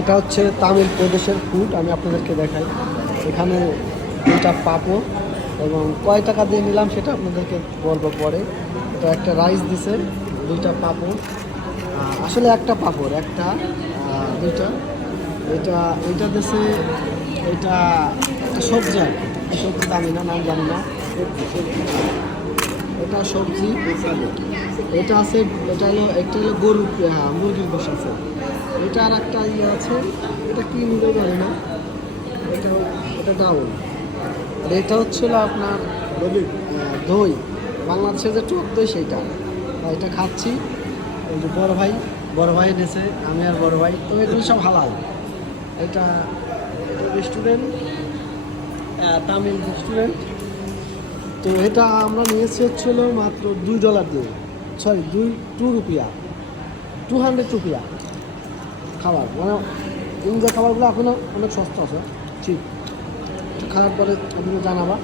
এটা হচ্ছে তামিল প্রদেশের ফুড, আমি আপনাদেরকে দেখাই। এখানে দুইটা পাপড় এবং কয় টাকা দিয়ে নিলাম সেটা আপনাদেরকে বলবো পরে। এটা একটা রাইস দিছে, দুইটা পাপড়, আসলে একটা পাপড় একটা, দুইটা। এটা দিছে, এটা একটা সবজি আর কি, সবজি জানি না, নাম জানি না। এটা সবজি, এটা আছে, এটা হলো একটা হলো গরুর মুরগির গোশ আছে। এটা আর একটা ইয়ে আছে, এটা কি নিতে পারে না, এটা এটা ডাউন। আর এটা হচ্ছিল আপনার দই, বাংলাদেশের যে টক দই সেইটা। এটা খাচ্ছি, ওই যে বড় ভাই এনেছে, আমি আর বড় ভাই, তো এগুলো সব হালাল। এটা রেস্টুরেন্ট, তামিল রেস্টুরেন্ট। তো এটা আমরা নিয়েছি হচ্ছিল মাত্র $2 দিয়ে, সরি 2 রুপিয়া, 200 রুপিয়া খাবার। মানে ইন্ডিয়া খাবারগুলো এখন অনেক সস্তা আছে, ঠিক। খাওয়ার পরে আপনি জানাবা।